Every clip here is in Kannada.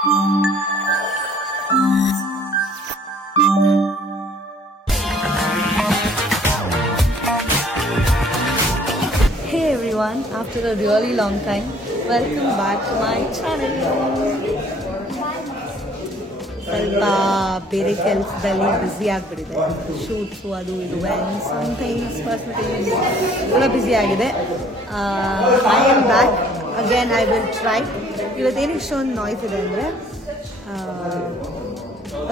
Hey everyone, after a really long time, welcome back to my channel. ಸ್ವಲ್ಪ ಬೇರೆ ಕೆಲಸದಲ್ಲಿ ಬ್ಯುಸಿ ಆಗಿಬಿಟ್ಟಿದೆ, ಶೂಟ್ಸು ಅದು ಇದು ಆ್ಯಂಡ್ ಸಮಥಿಂಗ್ಸ್ ಪರ್ಸ್ನಲ್ ಎಲ್ಲ ಬ್ಯುಸಿ ಆಗಿದೆ. I am back again. I will try. ಇವತ್ತೇನು ಇಷ್ಟೊಂದು ನಾಯ್ಸ್ ಇದೆ ಅಂದರೆ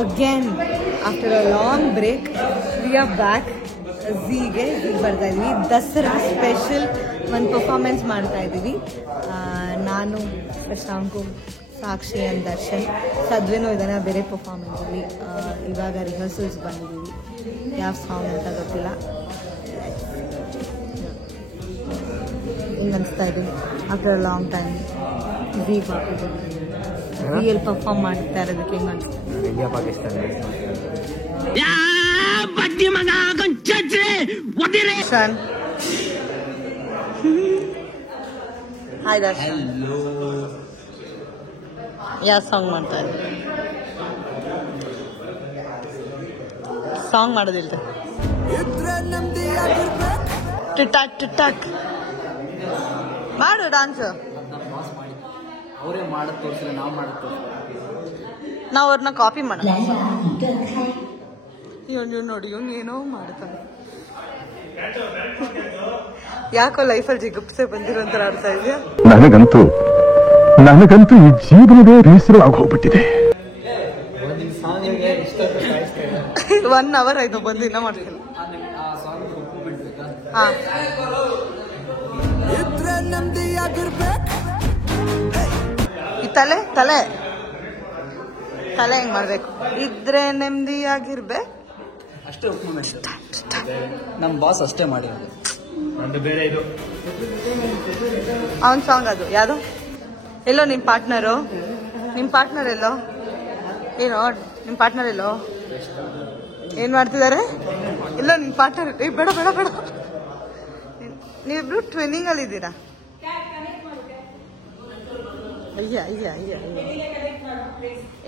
again after a long break we are back. ಝೀಗೆ ಬರ್ತಾ ಇದ್ದೀವಿ. ದಸರಾ ಸ್ಪೆಷಲ್ ಒಂದು ಪರ್ಫಾರ್ಮೆನ್ಸ್ ಮಾಡ್ತಾ ಇದ್ದೀವಿ. ನಾನು ಶಶಾಂಕು, ಸಾಕ್ಷಿ ಆ್ಯಂಡ್ ದರ್ಶನ್, ಸದ್ವೇನೂ ಇದ್ದಾನೆ ಬೇರೆ ಪರ್ಫಾರ್ಮೆನ್ಸಲ್ಲಿ. ಇವಾಗ ರಿಹರ್ಸಲ್ಸ್ ಬಂದಿದ್ದೀವಿ. ಯಾವ ಸಾಂಗ್ ಅಂತ ಗೊತ್ತಿಲ್ಲ. ಹಿಂಗೆ ಅನಿಸ್ತಾ ಇದೆ after a long time real perform ಮಾಡ್ತಾ ಇರೋದಕ್ಕೆ ಹೆಂಗೆ ಅನಿಸ್ತಾ ಇದೆ? ಇಂಡಿಯಾ ಪಾಕಿಸ್ತಾನ ಹಾಯ್ ದರ್ಶನ್, ಯಾವ ಸಾಂಗ್ ಮಾಡ್ತಾ ಇದ್ದೀವಿ? ಸಾಂಗ್ ಮಾಡೋದಿಲ್ಲ, ಟಿಟಾಕ್ ಟಿಟಾಕ್ ಮಾಡು ಡಾನ್ಸ್. ಅವರೇ ಮಾಡೋದು ತೋರಿಸಿಲ್ಲ, ನಾವು ಮಾಡೋದು ತೋರಿಸಿಲ್ಲ. ನಾವು ಅವ್ರನ್ನ ಕಾಪಿ ಮಾಡೋಣ. ಇವ್ನು ನೋಡಿ, ಇವ್ನು ಏನೋ ಮಾಡ್ತಾನೆ. ಯಾಕೋ ಲೈಫಲ್ಲಿ ಜಿಗುಪ್ಸೆ ಬಂದಿರೋಂಥರ ಆಡ್ತಾ ಇದೆಯಾ? ನನಗಂತೂ ಈ ಜೀವನವೇ ಬೇಸರ ಆಗೋಗ್ಬಿಟ್ಟಿದೆ. 1 hour ಆಯ್ತು ಬಂದು, ಇನ್ನ ಮಾಡ್ತೀನಿ. ಈ ತಲೆ ತಲೆ ತಲೆ ಹೆಂಗ್ ಮಾಡ್ಬೇಕು? ಇದ್ರೆ ನೆಮ್ಮದಿಯಾಗಿರ್ಬೇಕು ಅಷ್ಟೇ. ನಮ್ಮ ಬಾಸ್ ಅಷ್ಟೇ ಮಾಡಿ ನಂದು ಬೇರೆ. ಇದು ಅವನ್ ಸಾಂಗ್ ಅದು ಯಾವುದು? ಎಲ್ಲೋ ನಿಮ್ಮ ಪಾರ್ಟ್ನರು? ನಿಮ್ಮ ಪಾರ್ಟ್ನರ್ ಎಲ್ಲೋ? ಏನೋ ನಿಮ್ಮ ಪಾರ್ಟ್ನರ್ ಎಲ್ಲೋ? ಏನ್ ಮಾಡ್ತಿದ್ದಾರೆ? ಎಲ್ಲೋ ನಿಮ್ಮ ಪಾರ್ಟ್ನರ್? ಬೇಡ ಬೇಡ ಬೇಡ, ನೀವಿಬ್ರು ಟ್ವಿನ್ನಿಂಗ್ ಅಲ್ಲಿ ಇದ್ದೀರಾ. ಅಯ್ಯ ಅಯ್ಯ ಅಯ್ಯ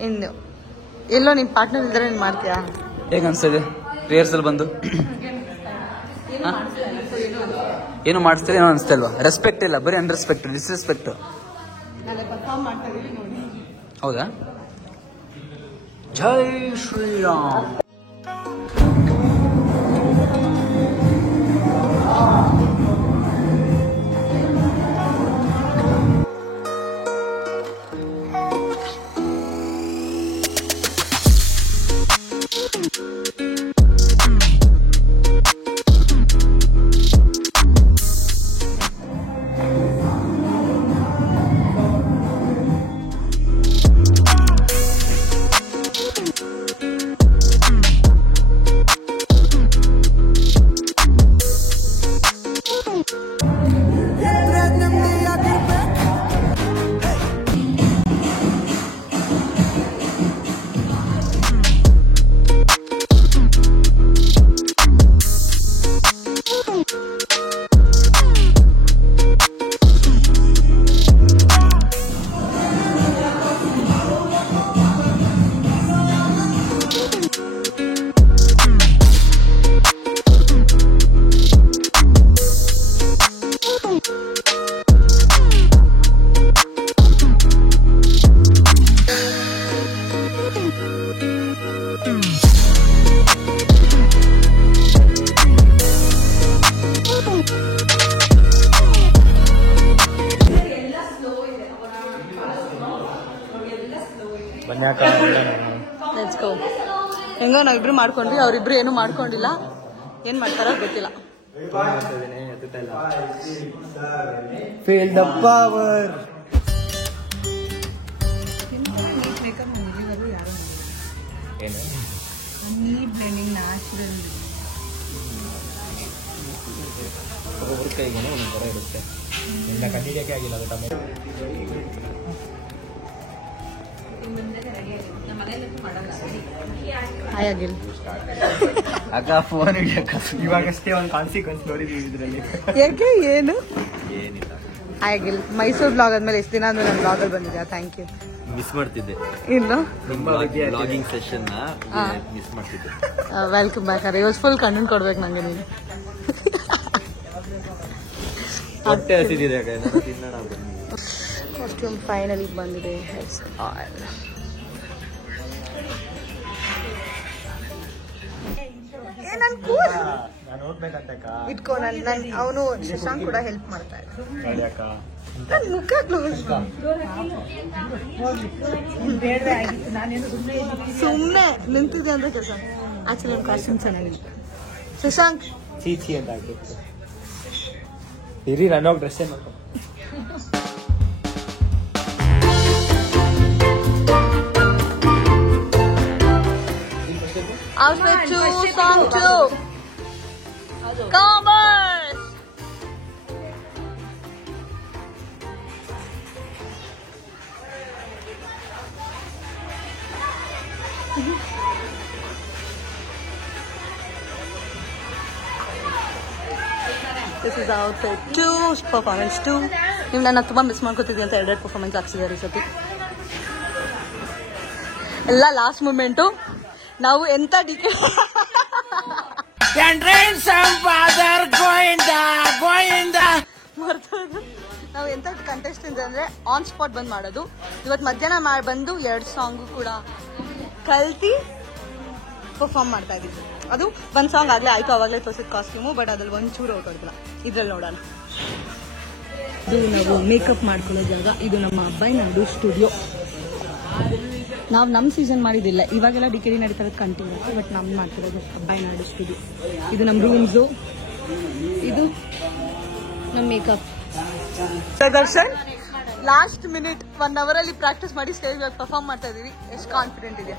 ಇನ್ನು ಎಲ್ಲೋ ನಿಮ್ಮ ಪಾರ್ಟ್ನರ್ ಇದ್ದಾರೆ, ಏನ್ ಮಾಡ್ತೀಯಾ? ಹೇಗೆ ಅನ್ಸ್ತಿದೆ ರಿಹರ್ಸಲ್ ಬಂದು? ಏನು ಮಾಡಿಸ್ತಾರೆ ಏನೋ ಅನಿಸ್ತಾ ಇಲ್ವಾ? ರೆಸ್ಪೆಕ್ಟ್ ಇಲ್ಲ, ಬರೀ ಅನ್ರೆಸ್ಪೆಕ್ಟ್, ಡಿಸ್ರೆಸ್ಪೆಕ್ಟ್. ಹೌದಾ? ಜೈ ಶ್ರೀರಾಮ್. ಹೆಂಗೋ ನಾವಿಬ್ರು ಮಾಡ್ಕೊಂಡ್ವಿ, ಅವ್ರಿಬ್ರು ಏನು ಮಾಡ್ಕೊಂಡಿಲ್ಲ. ಏನ್ ಮಾಡ್ತಾರೋ ಗೊತ್ತಿಲ್ಲ. Feel the power. ಒಬ್ಬೊಬ್ಬರ ಕೈಗೆ ಒಂದೊಂದು ಥರ ಇರುತ್ತೆ. ಇನ್ನು ಕಂಡಿಡಿಯೋಕೆ ಆಗಿಲ್ಲ ಅದು ಟೊಮೆಟೊ. ಆಗಿಲ್ಲ ಅಕ್ಕ ಫೋನ್ ಹಿಡಿಯಕ್ಕ ಇವಾಗಷ್ಟೇ ಒಂದು ಕಾನ್ಸಿಕ್ವೆನ್ಸ್ ನೋಡಿದೀವಿ ಇದರಲ್ಲಿ. ಯಾಕೆ? ಏನು ಏನಿಲ್ಲ, ಆಗಿಲ್ಲ. ಮೈಸೂರು ಬ್ಲಾಗ್ ಆದ್ಮೇಲೆ ಎಷ್ಟು ದಿನ ಅಂದ್ರೆ ನನ್ನ ಬ್ಲಾಗಲ್ಲಿ ಬಂದಿದ್ಯಾ? Thank you. ಮಿಸ್ ಮಾಡ್ತಿದ್ದೆ ಇನ್ನು ನಿಮ್ಮ ಬ್ಲಾಗಿಂಗ್ ಸೆಷನ್ ಮಿಸ್ ಮಾಡ್ತಿದ್ದೆ. Welcome back. ಅರೆ ಇವತ್ತು ಫುಲ್ ಕಂಟೆಂಟ್ ಕೊಡ್ಬೇಕು ನಂಗೆ ನೀನು. ಹೊಟ್ಟೆ ಹಸಿದಿದೆ ತಿನ್ನೋಣ ಬನ್ನಿ. ಕಾಸ್ಟ್ಯೂಮ್ ಫೈನಲಿ ಬಂದಿದೆ. ಇಟ್ಕೋ. ಅವನು ಶಶಾಂಕ್ ಕೂಡ ಹೆಲ್ಪ್ ಮಾಡ್ತಾ ಇದ್ದ. ಮುಖ ಸುಮ್ಮನೆ ನಿಂತಿದೆ ಅಂದ್ರೆ ಕೆಲಸ. ಆಕ್ಚುಲಿ ನನ್ನ ಕಾಸ್ಟ್ಯೂಮ್ ಚೆನ್ನಾಗಿದೆ. ಶಶಾಂಕ್ ಚೀಚಿ ಅಂತ ಆಗ್ಬಿಟ್ಟು ಇರಿ, ನಾನು ಹೋಗಿ ಡ್ರೆಸ್ ಏನು ಮಾಡ್ಕೊಂಡು. Outfit 2, song 2. Commerce. This is outfit 2, performance 2. ನೀವು ನನ್ನ ತುಂಬ ಮಿಸ್ ಮಾಡ್ಕೊತಿದ್ವಿ ಅಂತ 2 ಪರ್ಫಾರ್ಮೆನ್ಸ್ ಹಾಕ್ಸಿದ್ದಾರೆ ಈ ಸತಿ. ಎಲ್ಲ ಲಾಸ್ಟ್ ಮೂಮೆಂಟು. ನಾವು ಎಂತ ನಾವು ಎಂತ ಕಂಟೆಸ್ಟೆಂಟ್ಸ್ ಅಂದ್ರೆ ಆನ್ ಸ್ಪಾಟ್ ಬಂದ್ ಮಾಡೋದು. ಇವತ್ತು ಮಧ್ಯಾಹ್ನ ಬಂದು 2 ಸಾಂಗು ಕೂಡ ಕಲ್ತಿ ಪರ್ಫಾರ್ಮ್ ಮಾಡ್ತಾ ಇದ್ದೀವಿ. ಅದು ಒಂದು ಸಾಂಗ್ ಆಗ್ಲೇ ಆಯ್ತು, ಅವಾಗಲೇ ತೋರಿಸಿದ ಕಾಸ್ಟ್ಯೂಮು. ಬಟ್ ಅದ್ರಲ್ಲಿ ಒಂಚೂರು ಔಟ್ ಹೊಡೆದಿಲ್ಲ. ಇದ್ರಲ್ಲಿ ನೋಡೋಣ. ಇದು ನಾವು ಮೇಕಪ್ ಮಾಡ್ಕೊಳ್ಳೋ ಜಾಗ. ಇದು ನಮ್ಮ ಅಬ್ಬಾಯಿ ನಾಡು ಸ್ಟುಡಿಯೋ. ನಾವು ನಮ್ಮ ಸೀಸನ್ ಮಾಡಿದ್ದಿಲ್ಲ, ಇವಾಗೆಲ್ಲ ಡಿಕೆಡಿ ನಡೀತಾ ಇರೋದು ಕಂಟಿನ್ಯೂ. ಬಟ್ ನಮ್ಮ ಮಾಡ್ತಿರೋದು ಅಬ್ಬಾಯಿ ನಾಡು ಸ್ಟುಡಿಯೋ. ಇದು ನಮ್ಮ ರೂಮ್ಸು, ಇದು ನಮ್ಮ makeup. Darshan last minute 1 hour ಅಲ್ಲಿ ಪ್ರಾಕ್ಟೀಸ್ ಮಾಡಿ ಸ್ಟೇಜ್ ಮೇಲೆ ಪರ್ಫಾರ್ಮ್ ಮಾಡ್ತಾ ಇದೀವಿ. ಎಷ್ಟು ಕಾನ್ಫಿಡೆಂಟ್ ಇದೆ.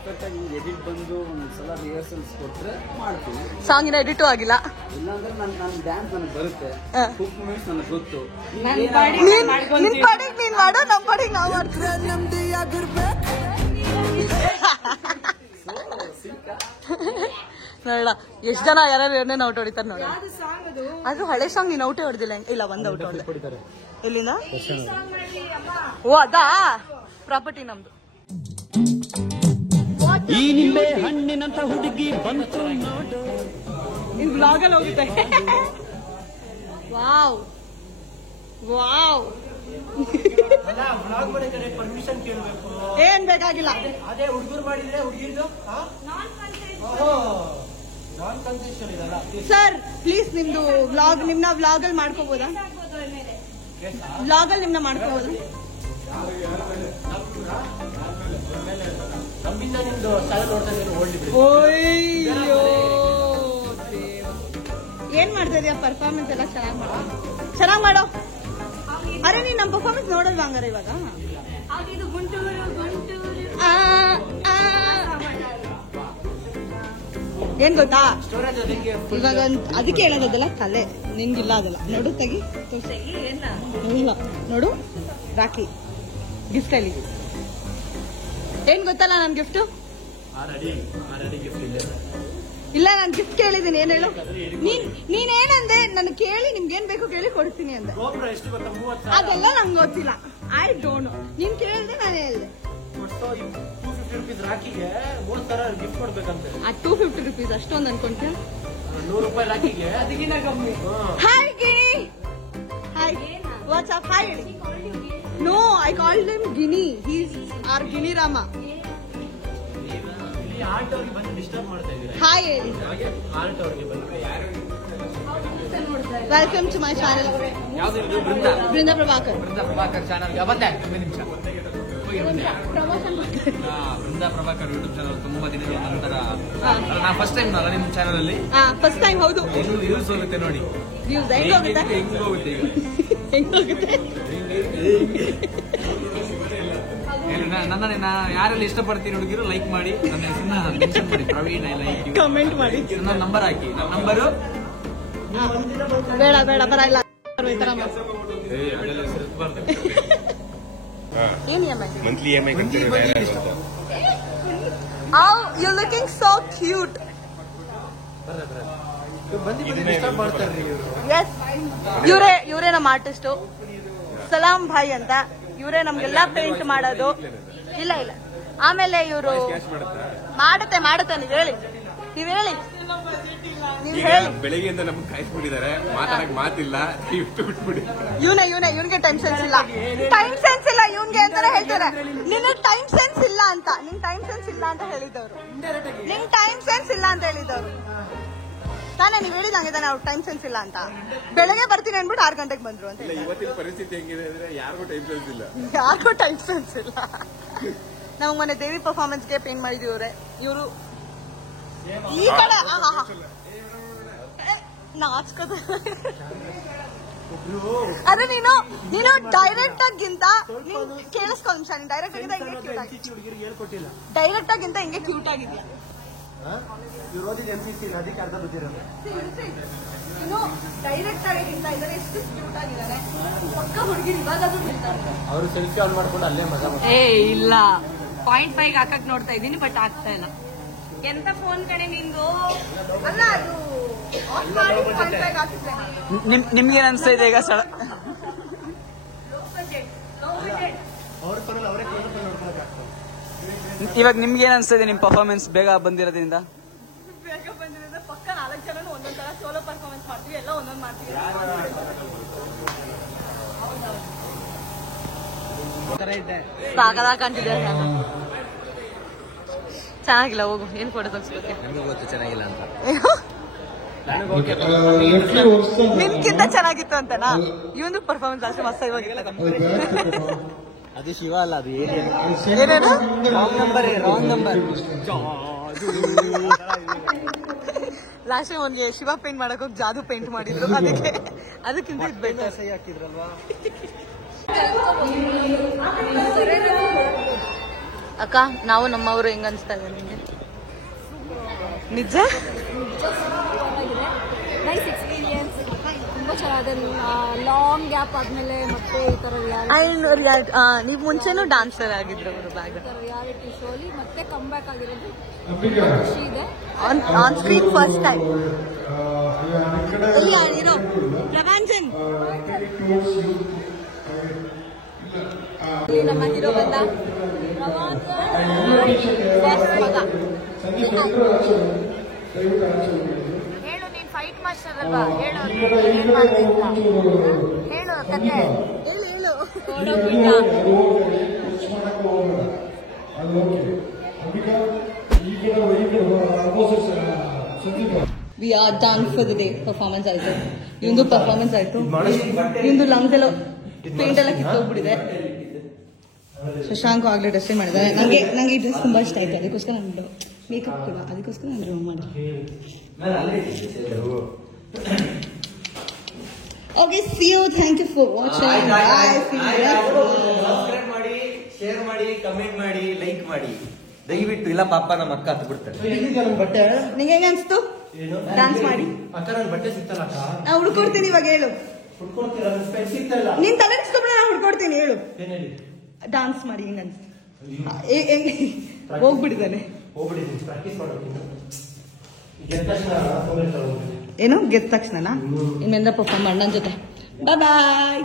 ಎಡಿಟ್ ಬಂದು ಒಂದ್ಸಲ ರಿಹರ್ಸಲ್ಸ್ ಕೊಟ್ರೆ ಮಾಡ್ತೀನಿ. ಸಾಂಗಿನ ಎಡಿಟು ಆಗಿಲ್ಲ. ಇಲ್ಲಾಂದ್ರೆ ನನ್ನ ಡ್ಯಾನ್ಸ್ ನನಗೆ ಬರುತ್ತೆ. ಹುಕ್ ಮೂವ್ಸ್ ನನಗೆ ಗೊತ್ತು. ನಿನ್ ಪಾಡಿಗೆ ನೀನ್ ಮಾಡೋ, ನಮ್ಮ ಪಾಡಿಗೆ ನಾವು ಮಾಡ್ತೀವಿ. ನೋಡ ಎಷ್ಟು ಜನ ಯಾರು ಏನೇನು ಔಟ್ ಹೊಡಿತಾರೆ ನೋಡ. ಅದು ಹಳೆ ಸಾಂಗ್ ನೀನು ಔಟೇ ಹೊಡೆದಿಲ್ಲ. ಇಲ್ಲ, ಒಂದು ಔಟ್ ಹೊಡೆದೆ. ಎಲ್ಲಿಂದ? ಓ ಅದಾ ಪ್ರಾಪರ್ಟಿ ನಮ್ದು. ಈ ನಿಂಬೆ ಹಣ್ಣಿನಂತ ಹುಡುಗಿ ಬಂತು ಇನ್ ಬ್ಲಾಗಲ್ಲಿ ಹೋಗುತ್ತೆ. Wow wow. ಏನ್ ಬೇಕಾಗಿಲ್ಲ. ಅದೇ ಹುಡುಗರು ಮಾಡಿದ್ರೆ ಹುಡುಗಿರ್ದು ಸರ್ ಪ್ಲೀಸ್ ನಿಮ್ದು ವ್ಲಾಗ್ ನಿಮ್ನ ವ್ಲಾಗಲ್ಲಿ ಮಾಡ್ಕೋಬೋದಾ? ವ್ಲಾಗಲ್ಲಿ ನಿಮ್ನ ಮಾಡ್ಕೋಬೋದಾ? ಏನ್ ಮಾಡ್ತಾ ಇದೀಯ? ಪರ್ಫಾರ್ಮೆನ್ಸ್ ಎಲ್ಲ ಚೆನ್ನಾಗ್ ಮಾಡೋ. ಅರೆ ನೀನ್ ನಮ್ಮ ಪರ್ಫಾರ್ಮೆನ್ಸ್ ನೋಡಲ್ವಾ ಹಂಗಾರೆ ಇವಾಗ? ಏನ್ ಗೊತ್ತಾ, ಇವಾಗ ಅದಕ್ಕೆ ಹೇಳೋದಲ್ಲ ಕಲೆ ನಿಂಗಿಲ್ಲ. ಅದಲ್ಲ ನೋಡು, ತೆಗಿ ಇಲ್ಲ ನೋಡು. ರಾಖಿ ಗಿಫ್ಟ್ ಅಲ್ಲಿ ಏನ್ ಗೊತ್ತಲ್ಲ ನನ್ ಗಿಫ್ಟ್ ಇಲ್ಲ. ನಾನು ಗಿಫ್ಟ್ ಕೇಳಿದ್ದೀನಿ. ಏನ್ ಹೇಳು? ನೀನೇನಂದೆ? ನನ್ ಕೇಳಿ ನಿಮ್ಗೇನ್ ಬೇಕು ಕೇಳಿ ಕೊಡ್ತೀನಿ ಅಂದೆ. ಅದೆಲ್ಲ ನಂಗೆ ಗೊತ್ತಿಲ್ಲ. I don't know. ನೀನ್ ಕೇಳಿದೆ, ನಾನು ಹೇಳಿದೆ. ಆ 250 rupees ಅಷ್ಟೊಂದು ಅನ್ಕೊಂತೀಯ? 100 ರೂಪಾಯಿ ರಾಖಿಗೆ ಅದಕ್ಕಿಂತ ಕಮ್ಮಿ. Hi Gini. Hi, WhatsApp. Hi ಹೇಳಿ. No, I called him Gini. He's our Gini Rama. Hi ಹೇಳಿ. Welcome to my channel. Brinda Prabhakar. ಚಾನಲ್ಗೆ ಬಂದೆ. ಬೃಂದಾ ಪ್ರಭಾಕರ್ ಯೂಟ್ಯೂಬ್ ಚಾನಲ್ ತುಂಬಾ ದಿನದ ನಂತರ ನಾ ಫಸ್ಟ್ ಟೈಮ್ ಅಲ್ಲ ನಿಮ್ಮ ಚಾನಲ್ ಅಲ್ಲಿ. First time. ಹೌದು. ವ್ಯೂಸ್ ಹೋಗುತ್ತೆ ನೋಡಿ. ವ್ಯೂಸ್ ಹೆಂಗೋಗುತ್ತೆ? ನನ್ನ ಯಾರೆಲ್ಲ ಇಷ್ಟಪಡ್ತೀನಿ ಹುಡುಗಿರು ಲೈಕ್ ಮಾಡಿ, ನನ್ನ ಹೆಸರನ್ನ ಮೆನ್ಷನ್ ಮಾಡಿ, ಪ್ರವೀಣ್ ಲೈಕ್ ಕಮೆಂಟ್ ಮಾಡಿ, ನನ್ನ ನಂಬರ್ ಹಾಕಿ. ನನ್ನ ನಂಬರು ಬೇಡ ಬೇಡ ಬರಲ್ಲ. ಏನ್ monthly EMI you looking so cute. ಬಂದಿ ಡಿಸ್ಟರ್ಬ್ ಮಾಡ್ತಾರೆ ಇವರು. ಎಸ್, ಇವರೇ ನಮ್ಮ ಆರ್ಟಿಸ್ಟು. ಸಲಾಂ ಭಾಯ್ ಅಂತ. ಇವರೇ ನಮ್ಗೆಲ್ಲ ಪೇಂಟ್ ಮಾಡೋದು. ಇಲ್ಲ ಇಲ್ಲ, ಆಮೇಲೆ ಇವರು ಮಾಡುತ್ತೆ. ನೀವ್ ಹೇಳಿ ಬೆಳಿಗ್ಗೆಯಿಂದ ನಮ್ಗೆ ಕಾಯಿಸ್ಬಿಟ್ಟಿದ್ದಾರೆ, ಮಾತಾಡಕ್ ಮಾತಿಲ್ಲ, ಬಿಟ್ಬಿಡಿ. ಇವನ್ಗೆ ಟೈಮ್ ಸೆನ್ಸ್ ಇಲ್ಲ ಇವನ್ಗೆ ಅಂತಾನೆ ಹೇಳ್ತಾರೆ. ನಿನಗೆ ಟೈಮ್ ಸೆನ್ಸ್ ಇಲ್ಲ ಅಂತ, ನಿಂಗ್ ಟೈಮ್ ಸೆನ್ಸ್ ಇಲ್ಲ ಅಂತ ಹೇಳಿದವರು ತಾನೇ. ನೀವ್ ಹೇಳಿದಂಗೆ ತಾನೆ ಅವ್ರು ಟೈಮ್ ಸೆನ್ಸ್ ಇಲ್ಲ ಅಂತ. ಬೆಳಗ್ಗೆ ಬರ್ತೀನಿ ಅನ್ಬಿಟ್ಟು 6 ಗಂಟೆಗೆ ಬಂದ್ರು ಅಂತ. ಇವತ್ತಿನ ಪರಿಸ್ಥಿತಿ ಹೆಂಗಿದೆ ಅಂದ್ರೆ ಯಾರಿಗೂ ಟೈಮ್ ಸೆನ್ಸ್ ಇಲ್ಲ. ನಮ್ಗೆ ಮೊನ್ನೆ ದೇವಿ ಪರ್ಫಾರ್ಮೆನ್ಸ್ಗೆ ಪೇಂಟ್ ಮಾಡಿದೀವ್ರೆ ಇವರು. ಈ ಕಡೆ ನಾಚ್ಕೋದ. ಅದೇ ನೀನು ಡೈರೆಕ್ಟ್ ಆಗಿಂತ ಕೇಳಿಸ್ಕೊ ನಿಮಿಷ. ನೀನ್ ಡೈರೆಕ್ಟ್ ಆಗಿಂತ ಹಿಂಗೆ ಕ್ಯೂಟ್ ಆಗಿದ್ಯಾ. ಡೈರೆಕ್ಟ್ ಆಗಿಂತ ಇದ್ರೆ ಎಷ್ಟು ಕ್ಯೂಟ್ ಆಗಿದ್ದಾರೆ. ಪಕ್ಕ ಹುಡುಗಿ ಇವಾಗ ಅವರು ಸೆಲ್ಫಿ ಆನ್ ಮಾಡ್ಕೊಂಡು ಅಲ್ಲೇ ಮಜಾ ಮಾಡ್ತಾರೆ. ಇಲ್ಲ 0.5 ಹಾಕಕ್ ನೋಡ್ತಾ ಇದೀನಿ, ಬಟ್ ಆಗ್ತಾ ಇಲ್ಲ. ಎಂತ ಫೋನ್ ಕಡೆ ನಿಂದು ಅಲ್ಲ, ಅದು ನಿಮ್ಗೇನ್ ಅನ್ಸ್ತಾ ಇದೆ ಈಗ? ಇವಾಗ ನಿಮ್ಗೇನ್ ಅನ್ಸ್ತಾ ಇದೆ? ನಿಮ್ ಪರ್ಫಾರ್ಮೆನ್ಸ್ ಬೇಗ ಬಂದಿರೋದ್ರಿಂದ ಪಕ್ಕ 4 ಜನನು ಒಂದೊಂದ್ ತರ ಸೋಲೋ ಪರ್ಫಾರ್ಮೆನ್ಸ್ ಮಾಡ್ತೀವಿ, ಎಲ್ಲ ಒಂದೊಂದ್ ಮಾಡ್ತೀವಿ. ಸಾಕಾದಾಗ ಕಾಣ್ತಿದೆ. ಚೆನ್ನಾಗಿಲ್ಲ, ಹೋಗು. ಏನ್ ಫೋಟೋ ತೆಗ್ಸ್ಬೇಕು? ನಮಗೂ ಗೊತ್ತು ಚೆನ್ನಾಗಿಲ್ಲ ಅಂತ. ನಿಮ್ಗಿಂತ ಚೆನ್ನಾಗಿತ್ತು ಅಂತನಾ? ಇವನು ಪರ್ಫಾರ್ಮೆನ್ಸ್ ಅಷ್ಟೇ ಮಸ್ತ್ ಇವಾಗಿಲ್ಲ. ಅದು ಶಿವ ಅಲ್ಲ, ಅದು ಏನೇನು ರಾಂಗ್ ನಂಬರ್. ಲಾಸ್ಟ್ ಒಂದು ಶಿವ ಪೇಂಟ್ ಮಾಡಕ್ ಹೋಗಿ ಜಾದು ಪೇಂಟ್ ಮಾಡಿದ್ರು. ಅದಕ್ಕಿಂತ ಇದು ಬೆಟರ್. ಸಹಿ ಹಾಕಿದ್ರಲ್ವಾ ಅಕ್ಕ? ನಾವು ನಮ್ಮವರು ಹೆಂಗ ಅನ್ಸ್ತಾ ಇದೆ ನಿಮಗೆ? ನಿಜ ನೈಸ್ ಎಕ್ಸ್ಪೀರಿಯನ್ಸ್, ತುಂಬಾ ಚೆನ್ನಾಗಿದೆ. ಲಾಂಗ್ ಗ್ಯಾಪ್ ಆದ್ಮೇಲೆ ಮತ್ತೆ ಈ ತರ ನೀವು ಮುಂಚೆನೂ ಡಾನ್ಸರ್ ಆಗಿದ್ರು ಅವರು. ರಿಯಾಲಿಟಿ ಶೋಲಿ ಮತ್ತೆ ಕಮ್ ಬ್ಯಾಕ್ ಆಗಿರೋದು ಖುಷಿ ಇದೆ. On screen first time. ಇರೋ ಪ್ರಭಾಂಜನ್ ನಮ್ಮ ಹೀರೋ ಬಂದ. ಹೇಳು, ನೀನ್ ಫೈಟ್ ಮಾಸ್ಟರ್ ಅಲ್ವಾ? ಹೇಳು ಏನ್ ಮಾಡ್ತಿದ್ದ, ಹೇಳು ಕತೆ. ಹೇಳು we are done for the day. Performance ಆಯ್ತು, ಇವಂದು ಪರ್ಫಾರ್ಮೆನ್ಸ್ ಆಯ್ತು. ಇವಂದು ಲಂಗ್ಸ್ ಎಲ್ಲ ಪೇಂಟ್ ಎಲ್ಲ ಕಿತ್ತೋಗ್ಬಿಟ್ಟಿದೆ. ಶಶಾಂಕ್ ಆಗ್ಲೇ ಡ್ರೆಸ್ಸಿಂಗ್ ಮಾಡಿದ್ದಾರೆ. ನಂಗೆ ಈ ಡ್ರೆಸ್ ತುಂಬಾ ಇಷ್ಟ ಆಯ್ತು, ಅದಕ್ಕೋಸ್ಕರ ನಾನು ಮೇಕಪ್ ಕೂಡ ಅದಕ್ಕೋಸ್ಕರ ನಾನು ರಿಮೂವ್ ಮಾಡಿ. Okay, see you. Thank you for watching. Subscribe ಮಾಡಿ, ಶೇರ್ ಮಾಡಿ, ಕಮೆಂಟ್ ಮಾಡಿ, ಲೈಕ್ ಮಾಡಿ ದಯವಿಟ್ಟು. ಇಲ್ಲ ಪಾಪ ನಮ್ಮ ಅಕ್ಕ ಹತ್ತು ಬಿಡ್ತಾರೆ. ನಿಂಗೆ ಹೆಂಗ ಅನ್ಸ್ತು ಡಾನ್ಸ್ ಮಾಡಿ? ಅಕ್ಕ ನನ್ನ ಬಟ್ಟೆ ಸಿಗ್ತಲ್ಲ ಅಕ್ಕ, ನಾ ಹುಡ್ಕೊಡ್ತೀನಿ. ಇವಾಗ ಹೇಳು, ನೀನ್ ತಲೆ ಇಸ್ಕೊಂಡ್ರೆ ನಾ ಹುಡ್ಕೊಡ್ತೀನಿ. ಹೇಳು, ಡಾನ್ಸ್ ಮಾಡಿ ಹೆಂಗ ಅನ್ಸ್ತು? ಹೋಗ್ಬಿಟ್ಟಿದ್ದಾನೆ. ಏನು ಗೆದ್ದ ತಕ್ಷಣ ಇನ್ನೆಂದ ಪರ್ಫಾರ್ಮ್ ಮಾಡಿ ನನ್ನ ಜೊತೆ. ಬಾಯ್ ಬಾಯ್.